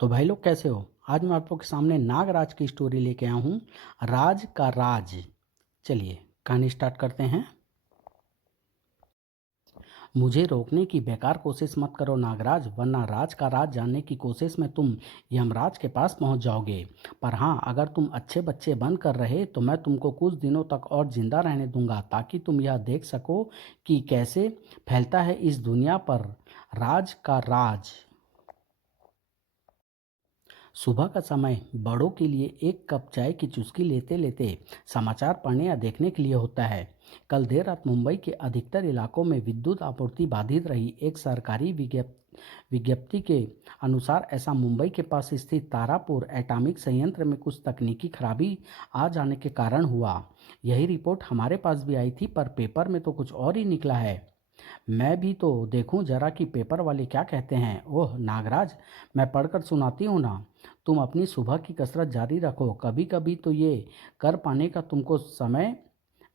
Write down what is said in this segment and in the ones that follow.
तो भाई लोग कैसे हो। आज मैं आप लोग के सामने नागराज की स्टोरी लेके आया हूँ। राज का राज। चलिए कहानी स्टार्ट करते हैं। मुझे रोकने की बेकार कोशिश मत करो नागराज, वरना राज का राज जानने की कोशिश में तुम यमराज के पास पहुंच जाओगे। पर हाँ, अगर तुम अच्छे बच्चे बन कर रहे तो मैं तुमको कुछ दिनों तक और जिंदा रहने दूंगा, ताकि तुम यह देख सको कि कैसे फैलता है इस दुनिया पर राज का राज। सुबह का समय बड़ों के लिए एक कप चाय की चुस्की लेते लेते समाचार पढ़ने या देखने के लिए होता है। कल देर रात मुंबई के अधिकतर इलाकों में विद्युत आपूर्ति बाधित रही। एक सरकारी विज्ञप्ति के अनुसार ऐसा मुंबई के पास स्थित तारापुर एटॉमिक संयंत्र में कुछ तकनीकी खराबी आ जाने के कारण हुआ। यही रिपोर्ट हमारे पास भी आई थी, पर पेपर में तो कुछ और ही निकला है। मैं भी तो देखूं जरा कि पेपर वाले क्या कहते हैं। ओह नागराज, मैं पढ़कर सुनाती हूँ ना। तुम अपनी सुबह की कसरत जारी रखो, कभी कभी तो ये कर पाने का तुमको समय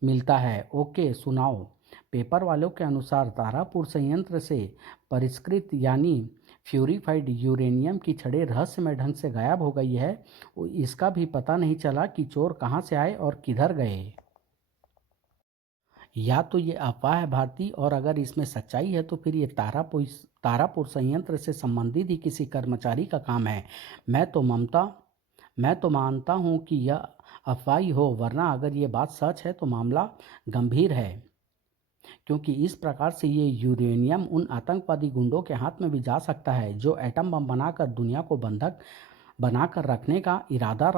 मिलता है। ओके सुनाओ। पेपर वालों के अनुसार तारापुर संयंत्र से परिष्कृत यानी प्यूरिफाइड यूरेनियम की छड़ें रहस्यमय ढंग से गायब हो गई है। इसका भी पता नहीं चला कि चोर कहाँ से आए और किधर गए। या तो ये अफवाह है भारती, और अगर इसमें सच्चाई है तो फिर ये तारापुर संयंत्र से संबंधित ही किसी कर्मचारी का काम है। मैं तो ममता मैं तो मानता हूँ कि यह अफवाह ही हो, वरना अगर ये बात सच है तो मामला गंभीर है, क्योंकि इस प्रकार से ये यूरेनियम उन आतंकवादी गुंडों के हाथ में भी जा सकता है जो एटम बम बनाकर दुनिया को बंधक बनाकर रखने का इरादा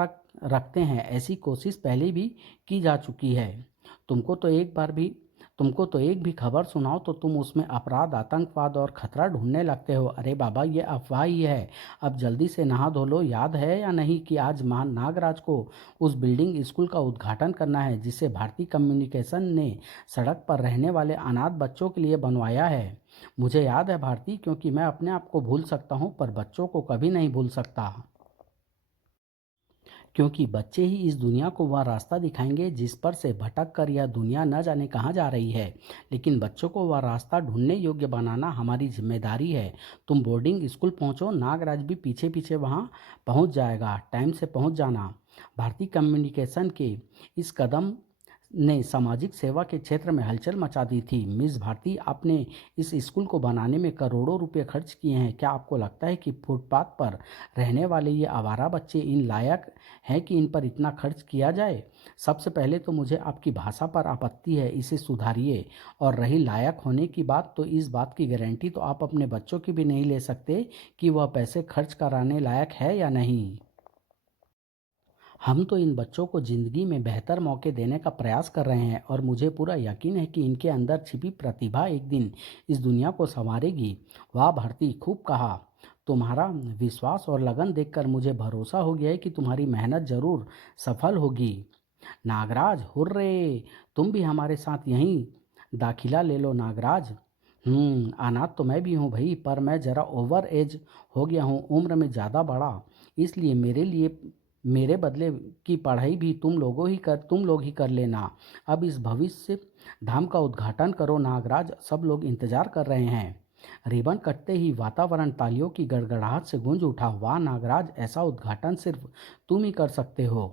रखते हैं। ऐसी कोशिश पहले भी की जा चुकी है। तुमको तो एक बार भी तुमको तो एक भी खबर सुनाओ तो तुम उसमें अपराध, आतंकवाद और खतरा ढूंढने लगते हो। अरे बाबा, ये अफवाह ही है। अब जल्दी से नहा धो लो। याद है या नहीं कि आज महान नागराज को उस बिल्डिंग स्कूल का उद्घाटन करना है जिसे भारतीय कम्युनिकेशन ने सड़क पर रहने वाले अनाथ बच्चों के लिए बनवाया है। मुझे याद है भारती, क्योंकि मैं अपने आप को भूल सकता हूँ पर बच्चों को कभी नहीं भूल सकता, क्योंकि बच्चे ही इस दुनिया को वह रास्ता दिखाएंगे जिस पर से भटक कर यह दुनिया न जाने कहाँ जा रही है। लेकिन बच्चों को वह रास्ता ढूंढने योग्य बनाना हमारी जिम्मेदारी है। तुम बोर्डिंग स्कूल पहुँचो, नागराज भी पीछे पीछे वहाँ पहुँच जाएगा। टाइम से पहुँच जाना। भारतीय कम्युनिकेशन के इस कदम ने सामाजिक सेवा के क्षेत्र में हलचल मचा दी थी। मिस भारती, आपने इस स्कूल को बनाने में करोड़ों रुपए खर्च किए हैं। क्या आपको लगता है कि फुटपाथ पर रहने वाले ये आवारा बच्चे इन लायक हैं कि इन पर इतना खर्च किया जाए? सबसे पहले तो मुझे आपकी भाषा पर आपत्ति है, इसे सुधारिए। और रही लायक होने की बात, तो इस बात की गारंटी तो आप अपने बच्चों की भी नहीं ले सकते कि वह पैसे खर्च कराने लायक है या नहीं। हम तो इन बच्चों को ज़िंदगी में बेहतर मौके देने का प्रयास कर रहे हैं, और मुझे पूरा यकीन है कि इनके अंदर छिपी प्रतिभा एक दिन इस दुनिया को संवारेगी। वाह भारती, खूब कहा। तुम्हारा विश्वास और लगन देखकर मुझे भरोसा हो गया है कि तुम्हारी मेहनत जरूर सफल होगी। नागराज हुर्रे, तुम भी हमारे साथ यहीं दाखिला ले लो नागराज। अनाथ तो मैं भी हूँ भाई, पर मैं ज़रा ओवर एज हो गया हूँ, उम्र में ज़्यादा बड़ा। इसलिए मेरे बदले की पढ़ाई भी तुम लोग ही कर लेना। अब इस भविष्य धाम का उद्घाटन करो नागराज, सब लोग इंतजार कर रहे हैं। रिबन कटते ही वातावरण तालियों की गड़गड़ाहट से गूंज उठा। वाह नागराज, ऐसा उद्घाटन सिर्फ तुम ही कर सकते हो।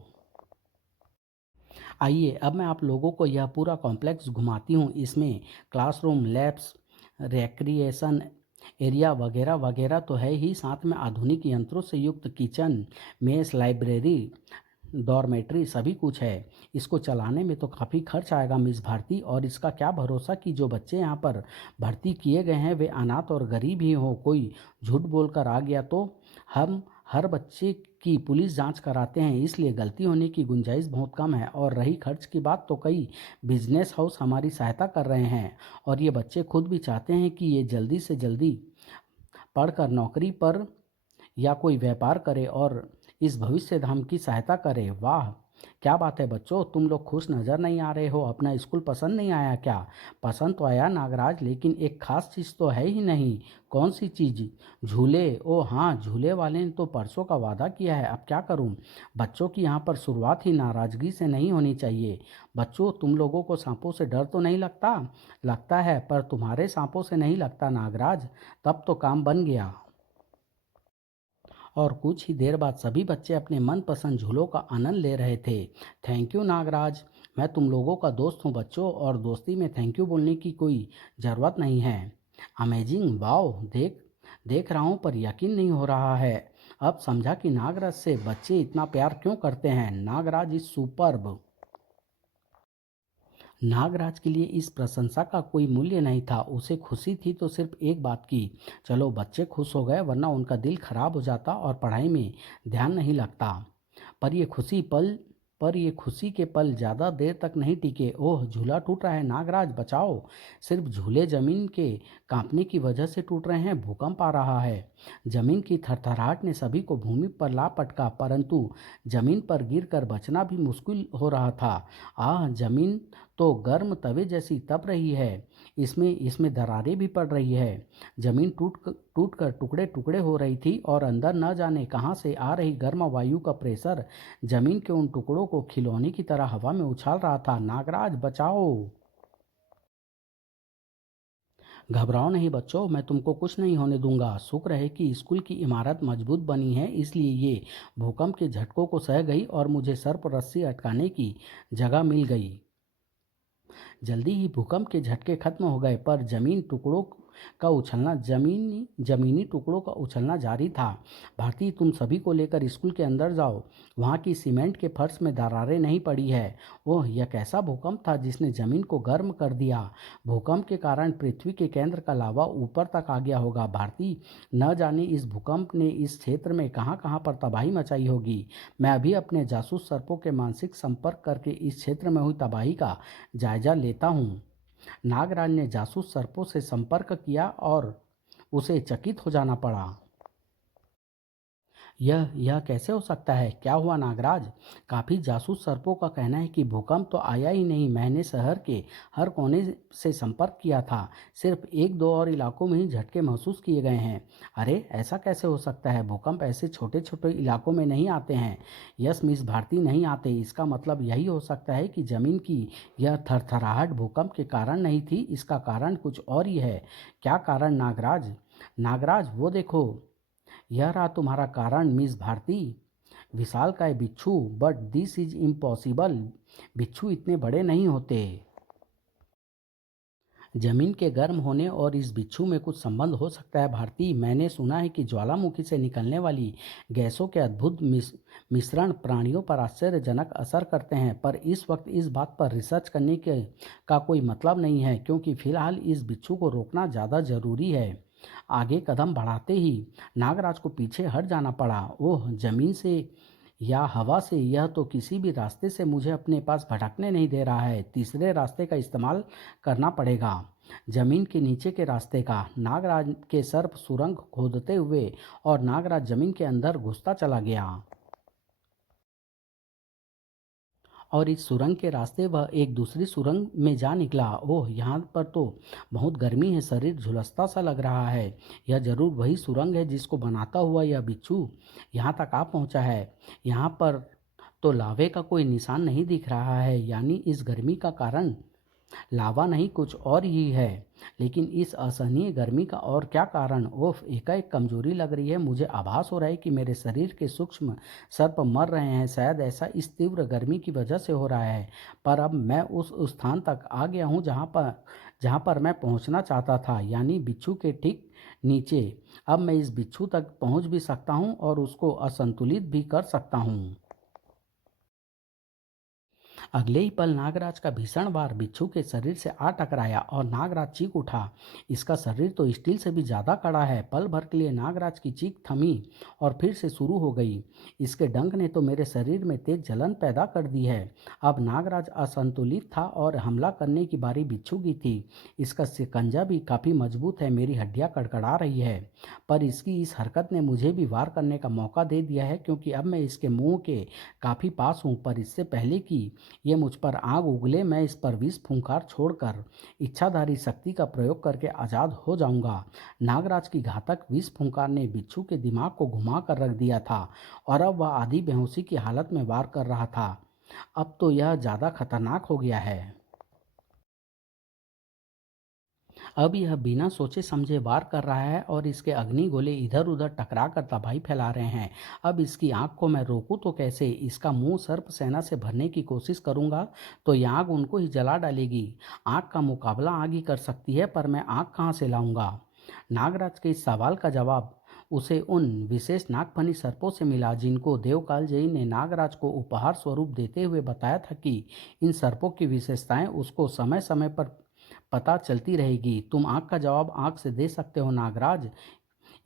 आइए अब मैं आप लोगों को यह पूरा कॉम्प्लेक्स घुमाती हूँ। इसमें क्लासरूम, लैब्स, रिक्रिएशन एरिया वगैरह वगैरह तो है ही, साथ में आधुनिक यंत्रों से युक्त किचन, मेस, लाइब्रेरी, डॉर्मेट्री सभी कुछ है। इसको चलाने में तो काफ़ी खर्च आएगा मिस भारती, और इसका क्या भरोसा कि जो बच्चे यहाँ पर भर्ती किए गए हैं वे अनाथ और गरीब ही हों। कोई झूठ बोलकर आ गया तो हम हर बच्चे की पुलिस जांच कराते हैं, इसलिए गलती होने की गुंजाइश बहुत कम है। और रही खर्च की बात, तो कई बिजनेस हाउस हमारी सहायता कर रहे हैं, और ये बच्चे खुद भी चाहते हैं कि ये जल्दी से जल्दी पढ़कर नौकरी पर या कोई व्यापार करे और इस भविष्य धाम की सहायता करे। वाह क्या बात है बच्चों, तुम लोग खुश नज़र नहीं आ रहे हो। अपना स्कूल पसंद नहीं आया क्या? पसंद तो आया नागराज, लेकिन एक खास चीज़ तो है ही नहीं। कौन सी चीज़? झूले। ओ हाँ, झूले वाले ने तो परसों का वादा किया है। अब क्या करूं? बच्चों की यहाँ पर शुरुआत ही नाराज़गी से नहीं होनी चाहिए। बच्चों, तुम लोगों को सांपों से डर तो नहीं लगता? लगता है, पर तुम्हारे सांपों से नहीं लगता नागराज। तब तो काम बन गया। और कुछ ही देर बाद सभी बच्चे अपने मनपसंद झूलों का आनंद ले रहे थे। थैंक यू नागराज, मैं तुम लोगों का दोस्त हूँ बच्चों, और दोस्ती में थैंक यू बोलने की कोई ज़रूरत नहीं है। अमेजिंग, वाओ, देख देख रहा हूँ पर यकीन नहीं हो रहा है। अब समझा कि नागराज से बच्चे इतना प्यार क्यों करते हैं। Nagraj is superb. नागराज के लिए इस प्रशंसा का कोई मूल्य नहीं था। उसे खुशी थी तो सिर्फ एक बात की, चलो बच्चे खुश हो गए, वरना उनका दिल खराब हो जाता और पढ़ाई में ध्यान नहीं लगता। पर ये खुशी पल पर ये खुशी के पल ज़्यादा देर तक नहीं टिके। ओह, झूला टूट रहा है, नागराज बचाओ। सिर्फ झूले जमीन के कांपने की वजह से टूट रहे हैं, भूकंप आ रहा है। जमीन की थरथराहट ने सभी को भूमि पर ला पटका, परंतु जमीन पर गिरकर बचना भी मुश्किल हो रहा था। आह, जमीन तो गर्म तवे जैसी तप रही है। इसमें दरारें भी पड़ रही है। जमीन टूट कर टुकड़े टुकड़े हो रही थी और अंदर न जाने कहां से आ रही गर्म वायु का प्रेशर जमीन के उन टुकड़ों को खिलौने की तरह हवा में उछाल रहा था। नागराज बचाओ। घबराओ नहीं बच्चों, मैं तुमको कुछ नहीं होने दूंगा। शुक्र है कि स्कूल की इमारत मजबूत बनी है, इसलिए ये भूकंप के झटकों को सह गई और मुझे सर पर रस्सी अटकाने की जगह मिल गई। जल्दी ही भूकंप के झटके खत्म हो गए, पर जमीनी टुकड़ों का उछलना जारी था। भारती, तुम सभी को लेकर स्कूल के अंदर जाओ। वहाँ की सीमेंट के फर्श में दरारें नहीं पड़ी है। ओह, यह कैसा भूकंप था जिसने जमीन को गर्म कर दिया। भूकंप के कारण पृथ्वी के केंद्र का लावा ऊपर तक आ गया होगा। भारती, न जाने इस भूकंप ने इस क्षेत्र में कहाँ कहाँ पर तबाही मचाई होगी। मैं अभी अपने जासूस सर्पों के मानसिक संपर्क करके इस क्षेत्र में हुई तबाही का जायजा लेता हूँ। नागराज ने जासूस सर्पों से संपर्क किया और उसे चकित हो जाना पड़ा। यह कैसे हो सकता है? क्या हुआ नागराज? काफी जासूस सर्पों का कहना है कि भूकंप तो आया ही नहीं, मैंने शहर के हर कोने से संपर्क किया था। सिर्फ एक दो और इलाकों में ही झटके महसूस किए गए हैं। अरे, ऐसा कैसे हो सकता है? भूकंप ऐसे छोटे छोटे इलाकों में नहीं आते हैं। यस मिस भारती, नहीं आते। इसका मतलब यही हो सकता है कि जमीन की यह थरथराहट भूकंप के कारण नहीं थी, इसका कारण कुछ और ही है। क्या कारण नागराज? नागराज, वो देखो, यह रहा तुम्हारा कारण मिस भारती। विशालकाय बिच्छू, बट दिस इज इम्पॉसिबल। बिच्छू इतने बड़े नहीं होते। जमीन के गर्म होने और इस बिच्छू में कुछ संबंध हो सकता है भारती। मैंने सुना है कि ज्वालामुखी से निकलने वाली गैसों के अद्भुत मिश्रण प्राणियों पर आश्चर्यजनक असर करते हैं, पर इस वक्त इस बात पर रिसर्च करने का कोई मतलब नहीं है, क्योंकि फिलहाल इस बिच्छू को रोकना ज़्यादा जरूरी है। आगे कदम बढ़ाते ही नागराज को पीछे हट जाना पड़ा। ओह, जमीन से या हवा से, यह तो किसी भी रास्ते से मुझे अपने पास भटकने नहीं दे रहा है। तीसरे रास्ते का इस्तेमाल करना पड़ेगा, जमीन के नीचे के रास्ते का। नागराज के सर्प सुरंग खोदते हुए और नागराज जमीन के अंदर घुसता चला गया और इस सुरंग के रास्ते वह एक दूसरी सुरंग में जा निकला। ओह, यहाँ पर तो बहुत गर्मी है, शरीर झुलसता सा लग रहा है। यह जरूर वही सुरंग है जिसको बनाता हुआ यह बिच्छू यहाँ तक आ पहुँचा है। यहाँ पर तो लावे का कोई निशान नहीं दिख रहा है, यानी इस गर्मी का कारण लावा नहीं कुछ और ही है। लेकिन इस असहनीय गर्मी का और क्या कारण? ओफ, एकाएक कमजोरी लग रही है। मुझे आभास हो रहा है कि मेरे शरीर के सूक्ष्म सर्प मर रहे हैं। शायद ऐसा इस तीव्र गर्मी की वजह से हो रहा है। पर अब मैं उस स्थान तक आ गया हूँ जहाँ पर मैं पहुँचना चाहता था, यानी बिच्छू के ठीक नीचे। अब मैं इस बिच्छू तक पहुँच भी सकता हूँ और उसको असंतुलित भी कर सकता हूँ। अगले ही पल नागराज का भीषण वार बिच्छू के शरीर से आ टकराया और नागराज चीख उठा। इसका शरीर तो स्टील से भी ज्यादा कड़ा है। पल भर के लिए नागराज की चीख थमी और फिर से शुरू हो गई। इसके डंक ने तो मेरे शरीर में तेज जलन पैदा कर दी है। अब नागराज असंतुलित था और हमला करने की बारी बिच्छू की थी। इसका शिकंजा भी काफी मजबूत है, मेरी हड्डियां कड़कड़ा रही है। पर इसकी इस हरकत ने मुझे भी वार करने का मौका दे दिया है, क्योंकि अब मैं इसके मुंह के काफी पास हूं। पर इससे पहले कि ये मुझ पर आग उगले, मैं इस पर विष फूंकार छोड़कर इच्छाधारी शक्ति का प्रयोग करके आजाद हो जाऊंगा। नागराज की घातक विष फूंकार ने बिच्छू के दिमाग को घुमा कर रख दिया था और अब वह आधी बेहोशी की हालत में वार कर रहा था। अब तो यह ज्यादा खतरनाक हो गया है। अब यह बिना सोचे समझे वार कर रहा है और इसके अग्नि गोले इधर उधर टकरा कर तबाही फैला रहे हैं। अब इसकी आग को मैं रोकूं तो कैसे? इसका मुंह सर्प सेना से भरने की कोशिश करूंगा तो यह आग उनको ही जला डालेगी। आग का मुकाबला आग ही कर सकती है, पर मैं आग कहाँ से लाऊंगा? नागराज के इस सवाल का जवाब उसे उन विशेष नागफनी सर्पों से मिला जिनको देवकालजयी ने नागराज को उपहार स्वरूप देते हुए बताया था कि इन सर्पों की विशेषताएं उसको समय समय पर पता चलती रहेगी। तुम आग का जवाब आग से दे सकते हो नागराज।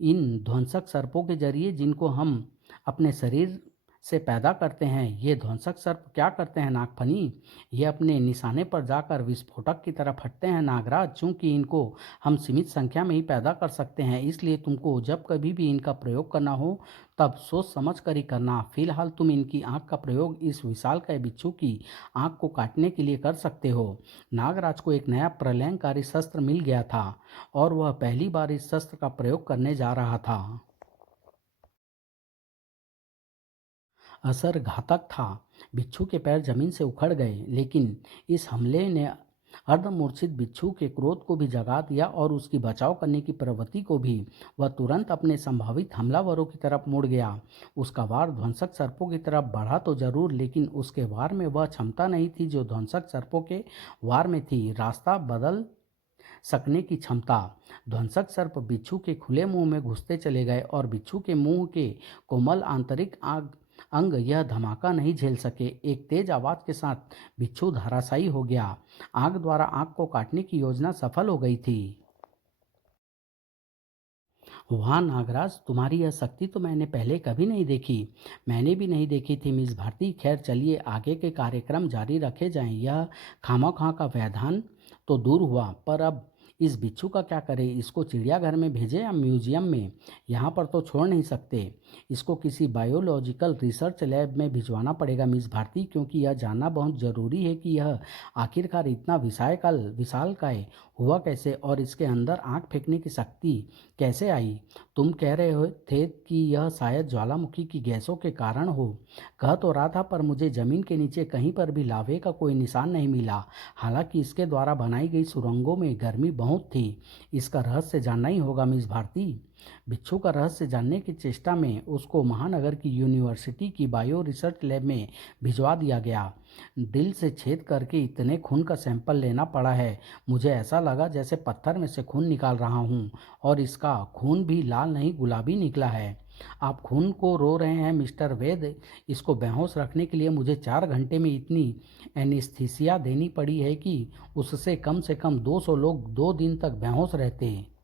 इन ध्वंसक सर्पों के जरिए जिनको हम अपने शरीर से पैदा करते हैं, ये ध्वंसक सर्प क्या करते हैं नागफनी? ये अपने निशाने पर जाकर विस्फोटक की तरह फटते हैं नागराज। चूंकि इनको हम सीमित संख्या में ही पैदा कर सकते हैं, इसलिए तुमको जब कभी भी इनका प्रयोग करना हो तब सोच समझ कर ही करना। फिलहाल तुम इनकी आँख का प्रयोग इस विशालकाय बिच्छू की आँख को काटने के लिए कर सकते हो। नागराज को एक नया प्रलयंकारी शस्त्र मिल गया था और वह पहली बार इस शस्त्र का प्रयोग करने जा रहा था। असर घातक था। बिच्छू के पैर जमीन से उखड़ गए, लेकिन इस हमले ने अर्धमूर्छित बिच्छू के क्रोध को भी जगा दिया और उसकी बचाव करने की प्रवृत्ति को भी। वह तुरंत अपने संभावित हमलावरों की तरफ मुड़ गया। उसका वार ध्वंसक सर्पों की तरफ बढ़ा तो जरूर, लेकिन उसके वार में वह क्षमता नहीं थी जो ध्वंसक सर्पों के वार में थी, रास्ता बदल सकने की क्षमता। ध्वंसक सर्प बिच्छू के खुले मुंह में घुसते चले गए और बिच्छू के मुंह के कोमल आंतरिक अंग यह धमाका नहीं झेल सके। एक तेज आवाज के साथ बिच्छू धराशायी हो गया। आग द्वारा आग को काटने की योजना सफल हो गई थी। वाह नागराज, तुम्हारी यह शक्ति तो मैंने पहले कभी नहीं देखी। मैंने भी नहीं देखी थी मिस भारती। खैर चलिए आगे के कार्यक्रम जारी रखे जाएं। यह खामोखा का व्यवधान तो दूर हुआ, पर अब इस बिच्छू का क्या करें? इसको चिड़ियाघर में भेजें या म्यूजियम में? यहाँ पर तो छोड़ नहीं सकते। इसको किसी बायोलॉजिकल रिसर्च लैब में भिजवाना पड़ेगा मिस भारती, क्योंकि यह जानना बहुत ज़रूरी है कि यह आखिरकार इतना विशालकाय हुआ कैसे और इसके अंदर आग फेंकने की शक्ति कैसे आई? तुम कह रहे हो थे कि यह शायद ज्वालामुखी की गैसों के कारण हो। कह तो रहा था, पर मुझे जमीन के नीचे कहीं पर भी लावे का कोई निशान नहीं मिला। हालांकि इसके द्वारा बनाई गई सुरंगों में गर्मी बहुत थी। इसका रहस्य जानना ही होगा मिस भारती। बिच्छू का रहस्य जानने की चेष्टा में उसको महानगर की यूनिवर्सिटी की बायो रिसर्च लैब में भिजवा दिया गया। दिल से छेद करके इतने खून का सैंपल लेना पड़ा है। मुझे ऐसा लगा जैसे पत्थर में से खून निकाल रहा हूँ, और इसका खून भी लाल नहीं गुलाबी निकला है। आप खून को रो रहे हैं मिस्टर वैद। इसको बेहोश रखने के लिए मुझे 4 घंटे में इतनी एनेस्थीसिया देनी पड़ी है कि उससे कम से कम 200 लोग 2 दिन तक बेहोश रहते हैं।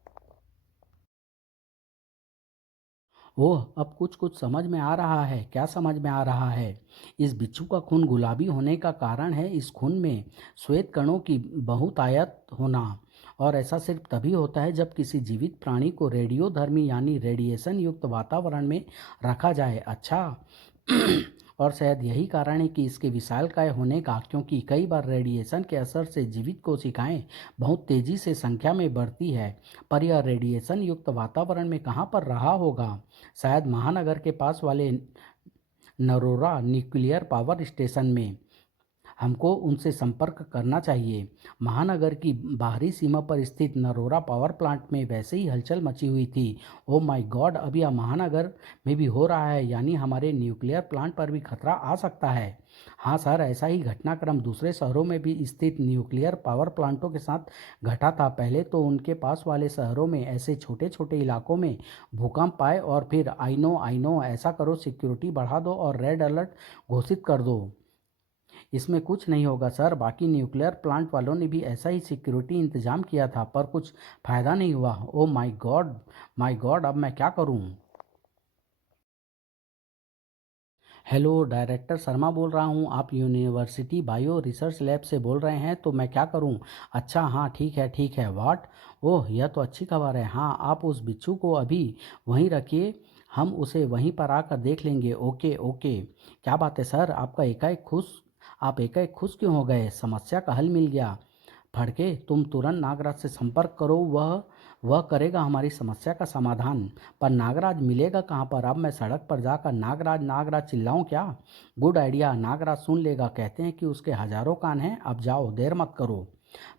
ओह, अब कुछ कुछ समझ में आ रहा है। क्या समझ में आ रहा है? इस बिच्छू का खून गुलाबी होने का कारण है इस खून में श्वेत कणों की बहुतायत होना। और ऐसा सिर्फ तभी होता है जब किसी जीवित प्राणी को रेडियोधर्मी यानी रेडिएशन युक्त वातावरण में रखा जाए। अच्छा। और शायद यही कारण है कि इसके विशालकाय होने का, क्योंकि कई बार रेडिएशन के असर से जीवित कोशिकाएं बहुत तेजी से संख्या में बढ़ती है। पर यह रेडिएशन युक्त वातावरण में कहाँ पर रहा होगा? शायद महानगर के पास वाले नरोरा न्यूक्लियर पावर स्टेशन में। हमको उनसे संपर्क करना चाहिए। महानगर की बाहरी सीमा पर स्थित नरोरा पावर प्लांट में वैसे ही हलचल मची हुई थी। ओ माय गॉड, अब यह महानगर में भी हो रहा है, यानी हमारे न्यूक्लियर प्लांट पर भी खतरा आ सकता है। हाँ सर, ऐसा ही घटनाक्रम दूसरे शहरों में भी स्थित न्यूक्लियर पावर प्लांटों के साथ घटा था। पहले तो उनके पास वाले शहरों में ऐसे छोटे छोटे इलाकों में भूकंप आए और फिर आई नो ऐसा करो, सिक्योरिटी बढ़ा दो और रेड अलर्ट घोषित कर दो। इसमें कुछ नहीं होगा सर। बाकी न्यूक्लियर प्लांट वालों ने भी ऐसा ही सिक्योरिटी इंतजाम किया था, पर कुछ फ़ायदा नहीं हुआ। ओ माय गॉड, अब मैं क्या करूं? हेलो, डायरेक्टर शर्मा बोल रहा हूँ। आप यूनिवर्सिटी बायो रिसर्च लैब से बोल रहे हैं, तो मैं क्या करूँ? अच्छा, हाँ ठीक है। व्हाट? ओह, यह तो अच्छी खबर है। हाँ, आप उस बिच्छू को अभी वहीं रखिए, हम उसे वहीं पर आकर देख लेंगे। Okay okay. क्या बात है सर, आप एकाएक खुश क्यों हो गए? समस्या का हल मिल गया। फड़के, तुम तुरंत नागराज से संपर्क करो, वह करेगा हमारी समस्या का समाधान। पर नागराज मिलेगा कहाँ पर? अब मैं सड़क पर जाकर नागराज नागराज चिल्लाऊं क्या? गुड आइडिया, नागराज सुन लेगा। कहते हैं कि उसके हजारों कान हैं। अब जाओ, देर मत करो।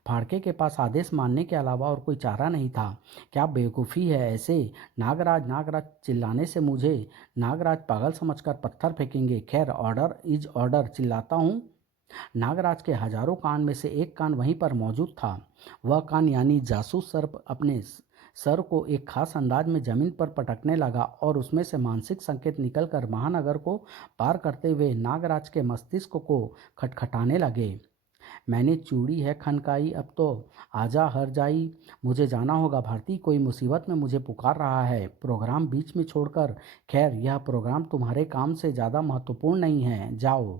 फाड़के के पास आदेश मानने के अलावा और कोई चारा नहीं था। क्या बेवकूफ़ी है ऐसे नागराज नागराज चिल्लाने से। मुझे नागराज पागल समझकर पत्थर फेंकेंगे। खैर, ऑर्डर इज ऑर्डर चिल्लाता हूँ। नागराज के हजारों कान में से एक कान वहीं पर मौजूद था। वह कान यानी जासूस सर्प अपने सर को एक खास अंदाज में जमीन पर पटकने लगा और उसमें से मानसिक संकेत निकलकर महानगर को पार करते हुए नागराज के मस्तिष्क को खटखटाने लगे। मैंने चूड़ी है खनकाई, अब तो आजा हर जाई। मुझे जाना होगा भारती, कोई मुसीबत में मुझे पुकार रहा है। प्रोग्राम बीच में छोड़कर। खैर, यह प्रोग्राम तुम्हारे काम से ज़्यादा महत्वपूर्ण नहीं है, जाओ।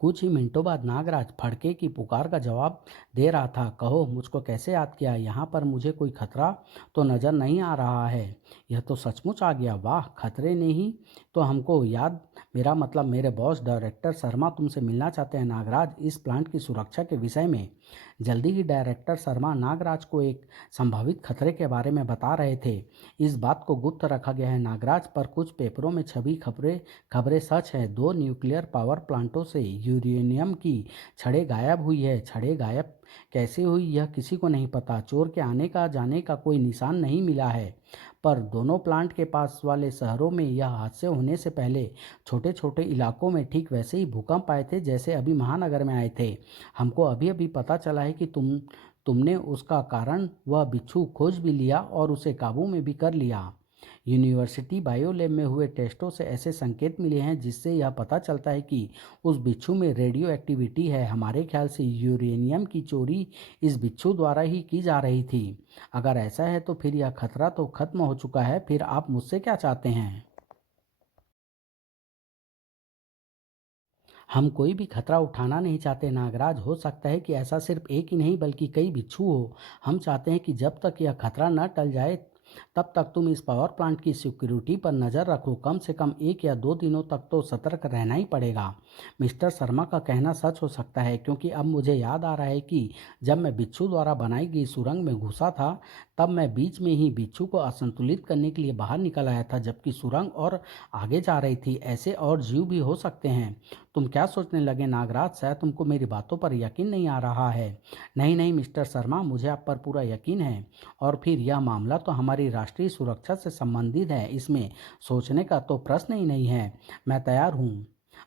कुछ ही मिनटों बाद नागराज फड़के की पुकार का जवाब दे रहा था। कहो, मुझको कैसे याद किया? यहाँ पर मुझे कोई खतरा तो नज़र नहीं आ रहा है। यह तो सचमुच आ गया। वाह, खतरे ने ही तो हमको याद। मेरा मतलब मेरे बॉस डायरेक्टर शर्मा तुमसे मिलना चाहते हैं नागराज, इस प्लांट की सुरक्षा के विषय में। जल्दी ही डायरेक्टर शर्मा नागराज को एक संभावित खतरे के बारे में बता रहे थे। इस बात को गुप्त रखा गया है नागराज, पर कुछ पेपरों में छपी खबरें खबरें सच है। 2 न्यूक्लियर पावर प्लांटों से यूरेनियम की छड़ें गायब हुई है। छड़ें गायब कैसे हुई यह किसी को नहीं पता। चोर के आने का जाने का कोई निशान नहीं मिला है, पर दोनों प्लांट के पास वाले शहरों में यह हादसे होने से पहले छोटे छोटे इलाकों में ठीक वैसे ही भूकंप आए थे जैसे अभी महानगर में आए थे। हमको अभी अभी पता चला है कि तुमने उसका कारण वह बिच्छू खोज भी लिया और उसे काबू में भी कर लिया। यूनिवर्सिटी बायोलैब में हुए टेस्टों से ऐसे संकेत मिले हैं जिससे यह पता चलता है कि उस बिच्छू में रेडियो एक्टिविटी है। हमारे ख्याल से यूरेनियम की चोरी इस बिच्छू द्वारा ही की जा रही थी। अगर ऐसा है तो फिर यह खतरा तो खत्म हो चुका है। फिर आप मुझसे क्या चाहते हैं? हम कोई भी खतरा उठाना नहीं चाहते नागराज। हो सकता है कि ऐसा सिर्फ एक ही नहीं बल्कि कई बिच्छू हो। हम चाहते हैं कि जब तक यह खतरा न टल जाए तब तक तुम इस पावर प्लांट की सिक्योरिटी पर नज़र रखो। कम से कम 1 या 2 दिनों तक तो सतर्क रहना ही पड़ेगा। मिस्टर शर्मा का कहना सच हो सकता है, क्योंकि अब मुझे याद आ रहा है कि जब मैं बिच्छू द्वारा बनाई गई सुरंग में घुसा था तब मैं बीच में ही बिच्छू को असंतुलित करने के लिए बाहर निकल आया था, जबकि सुरंग और आगे जा रही थी। ऐसे और जीव भी हो सकते हैं। तुम क्या सोचने लगे नागराज? शायद तुमको मेरी बातों पर यकीन नहीं आ रहा है। नहीं नहीं मिस्टर शर्मा, मुझे आप पर पूरा यकीन है। और फिर यह मामला तो हमारी राष्ट्रीय सुरक्षा से संबंधित है, इसमें सोचने का तो प्रश्न ही नहीं है। मैं तैयार हूँ।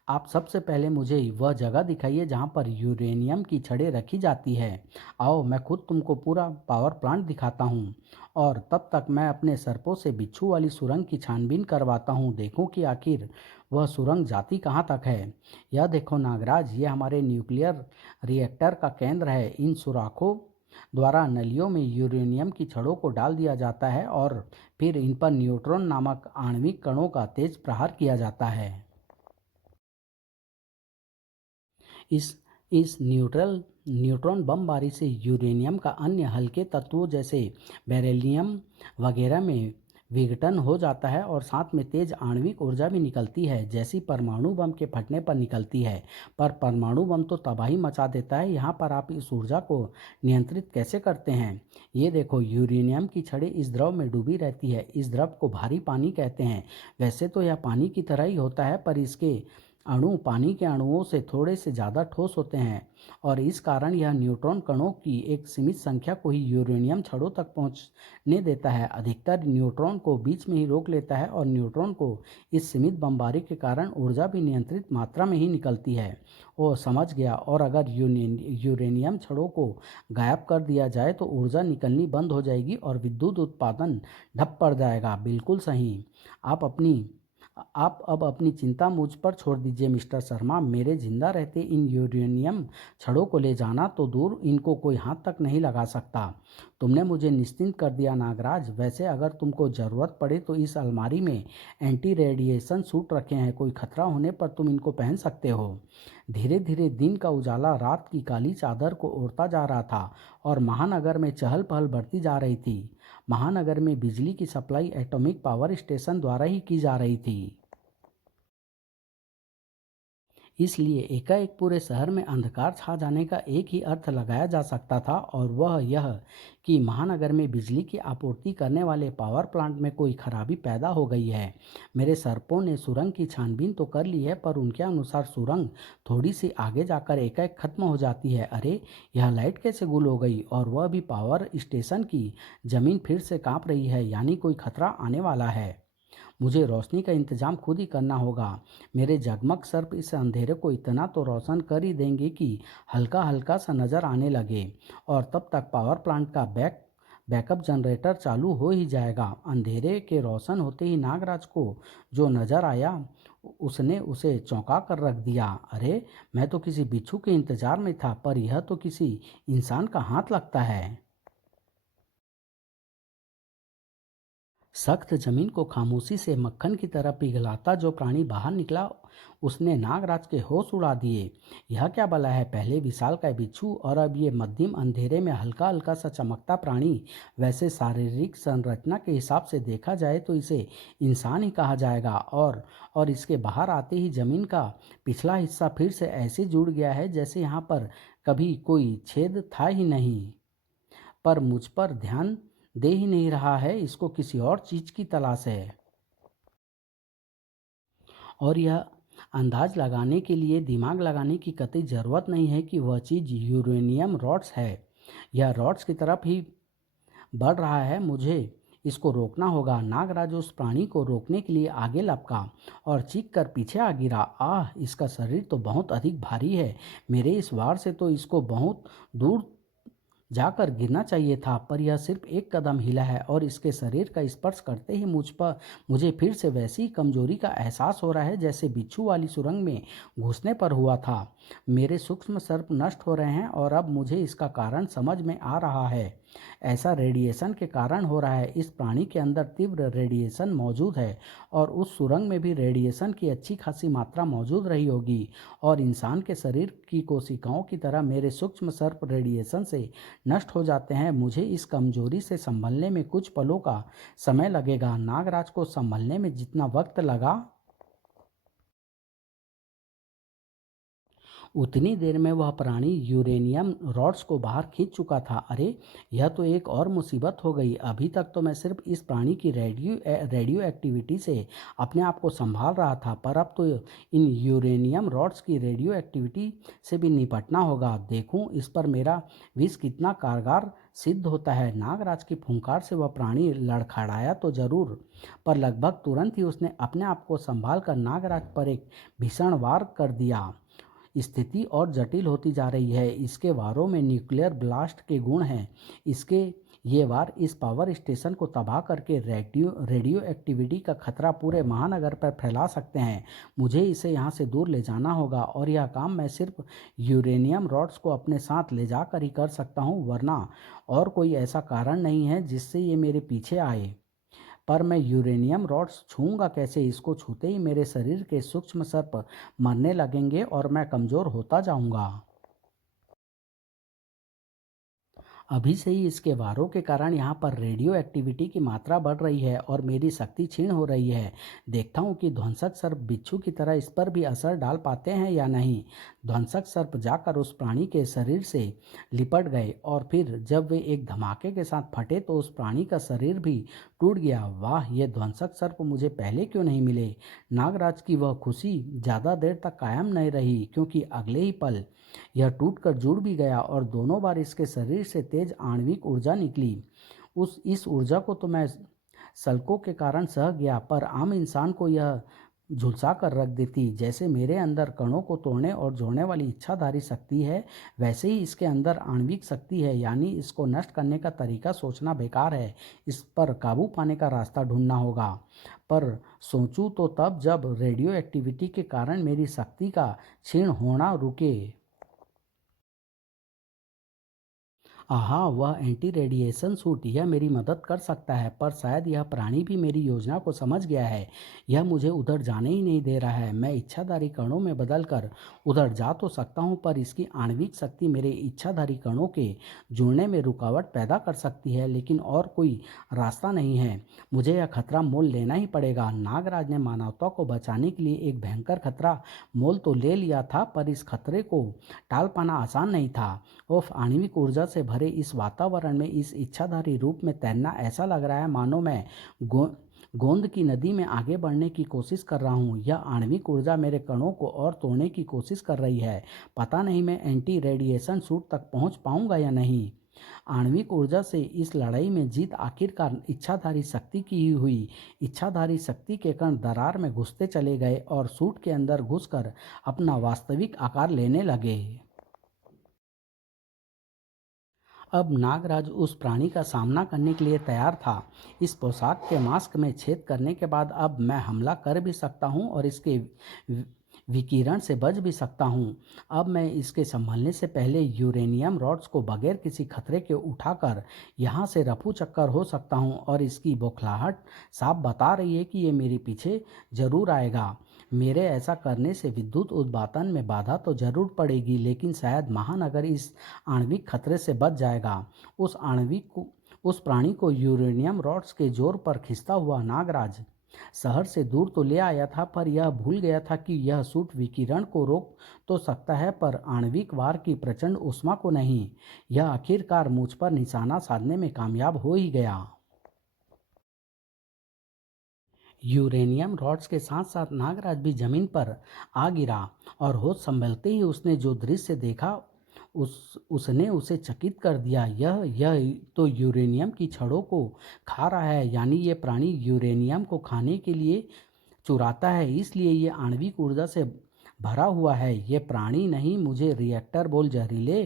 आप सबसे पहले मुझे वह जगह दिखाइए जहाँ पर यूरेनियम की छड़ें रखी जाती है। आओ, मैं खुद तुमको पूरा पावर प्लांट दिखाता हूँ। और तब तक मैं अपने सर्पों से बिच्छू वाली सुरंग की छानबीन करवाता हूँ। देखूँ कि आखिर वह सुरंग जाती कहाँ तक है। यह देखो नागराज, ये हमारे न्यूक्लियर रिएक्टर का केंद्र है। इन सुराखों द्वारा नलियों में यूरेनियम की छड़ों को डाल दिया जाता है और फिर इन पर न्यूट्रॉन नामक आणविक कणों का तेज प्रहार किया जाता है। इस इस न्यूट्रॉन बमबारी से यूरेनियम का अन्य हल्के तत्वों जैसे बेरिलियम वगैरह में विघटन हो जाता है और साथ में तेज आणविक ऊर्जा भी निकलती है, जैसी परमाणु बम के फटने पर निकलती है। पर परमाणु बम तो तबाही मचा देता है। यहाँ पर आप इस ऊर्जा को नियंत्रित कैसे करते हैं? ये देखो, यूरेनियम की छड़ें इस द्रव में डूबी रहती है। इस द्रव को भारी पानी कहते हैं। वैसे तो यह पानी की तरह ही होता है, पर इसके अणु पानी के अणुओं से थोड़े से ज़्यादा ठोस होते हैं और इस कारण यह न्यूट्रॉन कणों की एक सीमित संख्या को ही यूरेनियम छड़ों तक पहुंचने देता है। अधिकतर न्यूट्रॉन को बीच में ही रोक लेता है और न्यूट्रॉन को इस सीमित बमबारी के कारण ऊर्जा भी नियंत्रित मात्रा में ही निकलती है। ओ, समझ गया। और अगर यूरेनियम छड़ों को गायब कर दिया जाए तो ऊर्जा निकलनी बंद हो जाएगी और विद्युत उत्पादन ठप पड़ जाएगा। बिल्कुल सही। आप अपनी आप अब अपनी चिंता मुझ पर छोड़ दीजिए मिस्टर शर्मा। मेरे जिंदा रहते इन यूरेनियम छड़ों को ले जाना तो दूर, इनको कोई हाथ तक नहीं लगा सकता। तुमने मुझे निश्चिंत कर दिया नागराज। वैसे अगर तुमको ज़रूरत पड़े तो इस अलमारी में एंटी रेडिएशन सूट रखे हैं। कोई खतरा होने पर तुम इनको पहन सकते हो। धीरे धीरे दिन का उजाला रात की काली चादर को ओढ़ता जा रहा था और महानगर में चहल पहल बढ़ती जा रही थी। महानगर में बिजली की सप्लाई एटॉमिक पावर स्टेशन द्वारा ही की जा रही थी। इसलिए एकाएक पूरे शहर में अंधकार छा जाने का एक ही अर्थ लगाया जा सकता था, और वह यह कि महानगर में बिजली की आपूर्ति करने वाले पावर प्लांट में कोई खराबी पैदा हो गई है। मेरे सर्पों ने सुरंग की छानबीन तो कर ली है, पर उनके अनुसार सुरंग थोड़ी सी आगे जाकर एकाएक खत्म हो जाती है। अरे, यह लाइट कैसे गुल हो गई, और वह भी पावर स्टेशन की। जमीन फिर से कांप रही है, यानी कोई खतरा आने वाला है। मुझे रोशनी का इंतजाम खुद ही करना होगा। मेरे जगमग सर्प इस अंधेरे को इतना तो रोशन कर ही देंगे कि हल्का हल्का सा नज़र आने लगे, और तब तक पावर प्लांट का बैकअप जनरेटर चालू हो ही जाएगा। अंधेरे के रोशन होते ही नागराज को जो नज़र आया, उसने उसे चौंका कर रख दिया। अरे, मैं तो किसी बिच्छू के इंतजार में था, पर यह तो किसी इंसान का हाथ लगता है। सख्त जमीन को खामोशी से मक्खन की तरह पिघलाता जो प्राणी बाहर निकला, उसने नागराज के होश उड़ा दिए। यह क्या भला है, पहले विशालकाय बिच्छू और अब ये मध्यम अंधेरे में हल्का हल्का सा चमकता प्राणी। वैसे शारीरिक संरचना के हिसाब से देखा जाए तो इसे इंसान ही कहा जाएगा, और इसके बाहर आते ही जमीन का पिछला हिस्सा फिर से ऐसे जुड़ गया है जैसे यहाँ पर कभी कोई छेद था ही नहीं। पर मुझ पर ध्यान दे ही नहीं रहा है, इसको किसी और चीज़ की तलाश है। और यह अंदाज लगाने के लिए दिमाग लगाने की कतई ज़रूरत नहीं है कि वह चीज़ यूरेनियम रॉड्स है। यह रॉड्स की तरफ ही बढ़ रहा है, मुझे इसको रोकना होगा। नागराज उस प्राणी को रोकने के लिए आगे लपका और चीख कर पीछे आ गिरा। आह, इसका शरीर तो बहुत अधिक भारी है। मेरे इस वार से तो इसको बहुत दूर जाकर गिरना चाहिए था, पर यह सिर्फ एक कदम हिला है, और इसके शरीर का स्पर्श करते ही मुझे फिर से वैसी ही कमजोरी का एहसास हो रहा है जैसे बिच्छू वाली सुरंग में घुसने पर हुआ था। मेरे सूक्ष्म सर्प नष्ट हो रहे हैं, और अब मुझे इसका कारण समझ में आ रहा है। ऐसा रेडिएशन के कारण हो रहा है। इस प्राणी के अंदर तीव्र रेडिएशन मौजूद है, और उस सुरंग में भी रेडिएशन की अच्छी खासी मात्रा मौजूद रही होगी, और इंसान के शरीर की कोशिकाओं की तरह मेरे सूक्ष्म सर्प रेडिएशन से नष्ट हो जाते हैं। मुझे इस कमजोरी से संभलने में कुछ पलों का समय लगेगा। नागराज को संभलने में जितना वक्त लगा, उतनी देर में वह प्राणी यूरेनियम रॉड्स को बाहर खींच चुका था। अरे, यह तो एक और मुसीबत हो गई। अभी तक तो मैं सिर्फ इस प्राणी की रेडियो एक्टिविटी से अपने आप को संभाल रहा था, पर अब तो इन यूरेनियम रॉड्स की रेडियो एक्टिविटी से भी निपटना होगा। देखूं इस पर मेरा विष कितना कारगर सिद्ध होता है। नागराज की फुंकार से वह प्राणी लड़खड़ाया तो जरूर, पर लगभग तुरंत ही उसने अपने आप को संभाल कर नागराज पर एक भीषण वार कर दिया। स्थिति और जटिल होती जा रही है। इसके वारों में न्यूक्लियर ब्लास्ट के गुण हैं। इसके ये वार इस पावर स्टेशन को तबाह करके रेडियो एक्टिविटी का खतरा पूरे महानगर पर फैला सकते हैं। मुझे इसे यहाँ से दूर ले जाना होगा, और यह काम मैं सिर्फ यूरेनियम रॉड्स को अपने साथ ले जाकर ही कर सकता हूँ, वरना और कोई ऐसा कारण नहीं है जिससे ये मेरे पीछे आए। पर मैं यूरेनियम रॉड्स छूऊंगा कैसे? इसको छूते ही मेरे शरीर के सूक्ष्म सर्प मरने लगेंगे, और मैं कमज़ोर होता जाऊंगा। अभी से ही इसके वारों के कारण यहाँ पर रेडियो एक्टिविटी की मात्रा बढ़ रही है, और मेरी शक्ति क्षीण हो रही है। देखता हूँ कि ध्वंसक सर्प बिच्छू की तरह इस पर भी असर डाल पाते हैं या नहीं। ध्वंसक सर्प जाकर उस प्राणी के शरीर से लिपट गए, और फिर जब वे एक धमाके के साथ फटे तो उस प्राणी का शरीर भी टूट गया। वाह, ये ध्वंसक सर्प मुझे पहले क्यों नहीं मिले? नागराज की वह खुशी ज़्यादा देर तक कायम नहीं रही, क्योंकि अगले ही पल यह टूटकर जुड़ भी गया, और दोनों बार इसके शरीर से तेज आणविक ऊर्जा निकली। उस इस ऊर्जा को तो मैं सल्कों के कारण सह गया, पर आम इंसान को यह झुलसा कर रख देती। जैसे मेरे अंदर कणों को तोड़ने और जोड़ने वाली इच्छाधारी शक्ति है, वैसे ही इसके अंदर आणविक शक्ति है, यानी इसको नष्ट करने का तरीका सोचना बेकार है। इस पर काबू पाने का रास्ता ढूंढना होगा। पर सोचूं तो तब, जब रेडियो एक्टिविटी के कारण मेरी शक्ति का क्षीण होना रुके। आहा, वह एंटी रेडिएशन सूट, यह मेरी मदद कर सकता है, पर शायद यह प्राणी भी मेरी योजना को समझ गया है। यह मुझे उधर जाने ही नहीं दे रहा है। मैं इच्छाधारी कणों में बदलकर उधर जा तो सकता हूँ, पर इसकी आणविक शक्ति मेरे इच्छाधारी कणों के जुड़ने में रुकावट पैदा कर सकती है, लेकिन और कोई रास्ता नहीं है। मुझे यह खतरा मोल लेना ही पड़ेगा। नागराज ने मानवता को बचाने के लिए एक भयंकर खतरा मोल तो ले लिया था, पर इस खतरे को टाल पाना आसान नहीं था। उफ, आणविक ऊर्जा से भरे इस वातावरण में इस इच्छाधारी रूप में तैरना ऐसा लग रहा है मानो मैं गोंद की नदी में आगे बढ़ने की कोशिश कर रहा हूँ। यह आणविक ऊर्जा मेरे कणों को और तोड़ने की कोशिश कर रही है। पता नहीं मैं एंटी रेडिएशन सूट तक पहुँच पाऊंगा या नहीं। आणविक ऊर्जा से इस लड़ाई में जीत आखिरकार इच्छाधारी शक्ति की ही हुई। इच्छाधारी शक्ति के कण दरार में घुसते चले गए और सूट के अंदर घुसकर अपना वास्तविक आकार लेने लगे। अब नागराज उस प्राणी का सामना करने के लिए तैयार था। इस पोशाक के मास्क में छेद करने के बाद अब मैं हमला कर भी सकता हूँ और इसके विकिरण से बच भी सकता हूँ। अब मैं इसके संभलने से पहले यूरेनियम रॉड्स को बगैर किसी खतरे के उठाकर यहाँ से रफू चक्कर हो सकता हूँ, और इसकी बौखलाहट साफ बता रही है कि ये मेरे पीछे जरूर आएगा। मेरे ऐसा करने से विद्युत उत्पादन में बाधा तो जरूर पड़ेगी, लेकिन शायद महानगर इस आणविक खतरे से बच जाएगा। उस प्राणी को यूरेनियम रॉड्स के जोर पर खींचता हुआ नागराज शहर से दूर तो ले आया था, पर यह भूल गया था कि यह सूट विकिरण को रोक तो सकता है, पर आणविक वार की प्रचंड ऊष्मा को नहीं। यह आखिरकार मुझ पर निशाना साधने में कामयाब हो ही गया। यूरेनियम रॉड्स के साथ साथ नागराज भी जमीन पर आ गिरा, और होश संभलते ही उसने जो दृश्य देखा उसने उसे चकित कर दिया। यह तो यूरेनियम की छड़ों को खा रहा है, यानी ये प्राणी यूरेनियम को खाने के लिए चुराता है, इसलिए ये आणविक ऊर्जा से भरा हुआ है। ये प्राणी नहीं, मुझे रिएक्टर बोल जहरीले,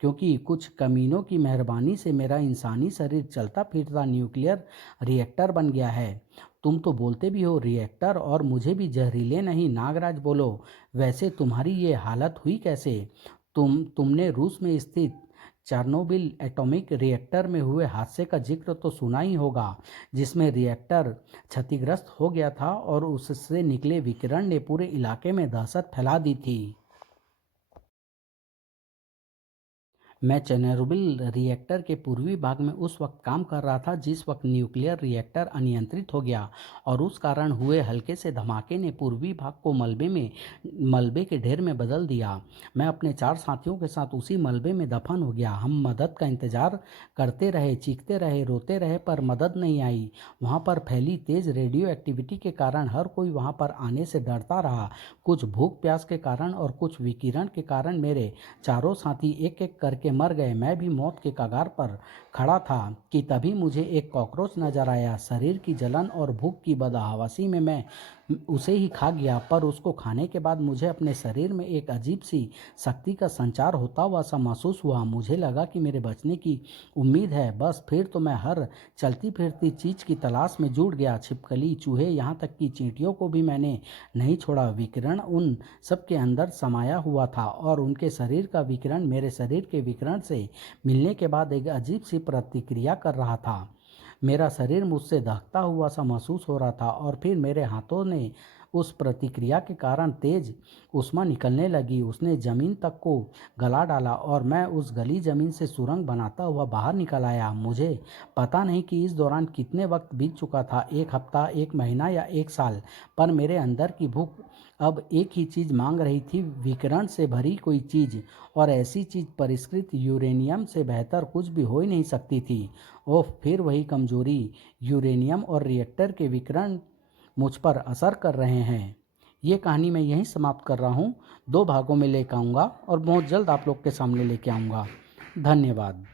क्योंकि कुछ कमीनों की मेहरबानी से मेरा इंसानी शरीर चलता फिरता न्यूक्लियर रिएक्टर बन गया है। तुम तो बोलते भी हो रिएक्टर, और मुझे भी जहरीले नहीं। नागराज बोलो, वैसे तुम्हारी ये हालत हुई कैसे? तुमने रूस में स्थित चेर्नोबिल एटॉमिक रिएक्टर में हुए हादसे का जिक्र तो सुना ही होगा, जिसमें रिएक्टर क्षतिग्रस्त हो गया था और उससे निकले विकिरण ने पूरे इलाके में दहशत फैला दी थी। मैं चेर्नोबिल रिएक्टर के पूर्वी भाग में उस वक्त काम कर रहा था जिस वक्त न्यूक्लियर रिएक्टर अनियंत्रित हो गया, और उस कारण हुए हल्के से धमाके ने पूर्वी भाग को मलबे के ढेर में बदल दिया। मैं अपने 4 साथियों के साथ उसी मलबे में दफन हो गया। हम मदद का इंतजार करते रहे, चीखते रहे, रोते रहे, पर मदद नहीं आई। वहाँ पर फैली तेज रेडियो एक्टिविटी के कारण हर कोई वहाँ पर आने से डरता रहा। कुछ भूख प्यास के कारण और कुछ विकिरण के कारण मेरे चारों साथी एक एक करके मर गए। मैं भी मौत के कगार पर खड़ा था कि तभी मुझे एक कॉकरोच नजर आया। शरीर की जलन और भूख की बदहवासी में मैं उसे ही खा गया, पर उसको खाने के बाद मुझे अपने शरीर में एक अजीब सी शक्ति का संचार होता हुआ सा महसूस हुआ। मुझे लगा कि मेरे बचने की उम्मीद है। बस फिर तो मैं हर चलती फिरती चीज की तलाश में जुट गया। छिपकली, चूहे, यहाँ तक कि चींटियों को भी मैंने नहीं छोड़ा। विकिरण उन सब के अंदर समाया हुआ था, और उनके शरीर का विकिरण मेरे शरीर के विकिरण से मिलने के बाद एक अजीब सी प्रतिक्रिया कर रहा था। मेरा शरीर मुझसे दहकता हुआ सा महसूस हो रहा था, और फिर मेरे हाथों ने उस प्रतिक्रिया के कारण तेज ऊष्मा निकलने लगी। उसने जमीन तक को गला डाला, और मैं उस गली जमीन से सुरंग बनाता हुआ बाहर निकल आया। मुझे पता नहीं कि इस दौरान कितने वक्त बीत चुका था, 1 हफ्ता, 1 महीना या 1 साल, पर मेरे अंदर की भूख अब एक ही चीज़ मांग रही थी, विकिरण से भरी कोई चीज़, और ऐसी चीज़ परिष्कृत यूरेनियम से बेहतर कुछ भी हो ही नहीं सकती थी। ओह, फिर वही कमजोरी, यूरेनियम और रिएक्टर के विकिरण मुझ पर असर कर रहे हैं। ये कहानी मैं यहीं समाप्त कर रहा हूँ। 2 भागों में लेकर आऊँगा और बहुत जल्द आप लोग के सामने लेके आऊँगा। धन्यवाद।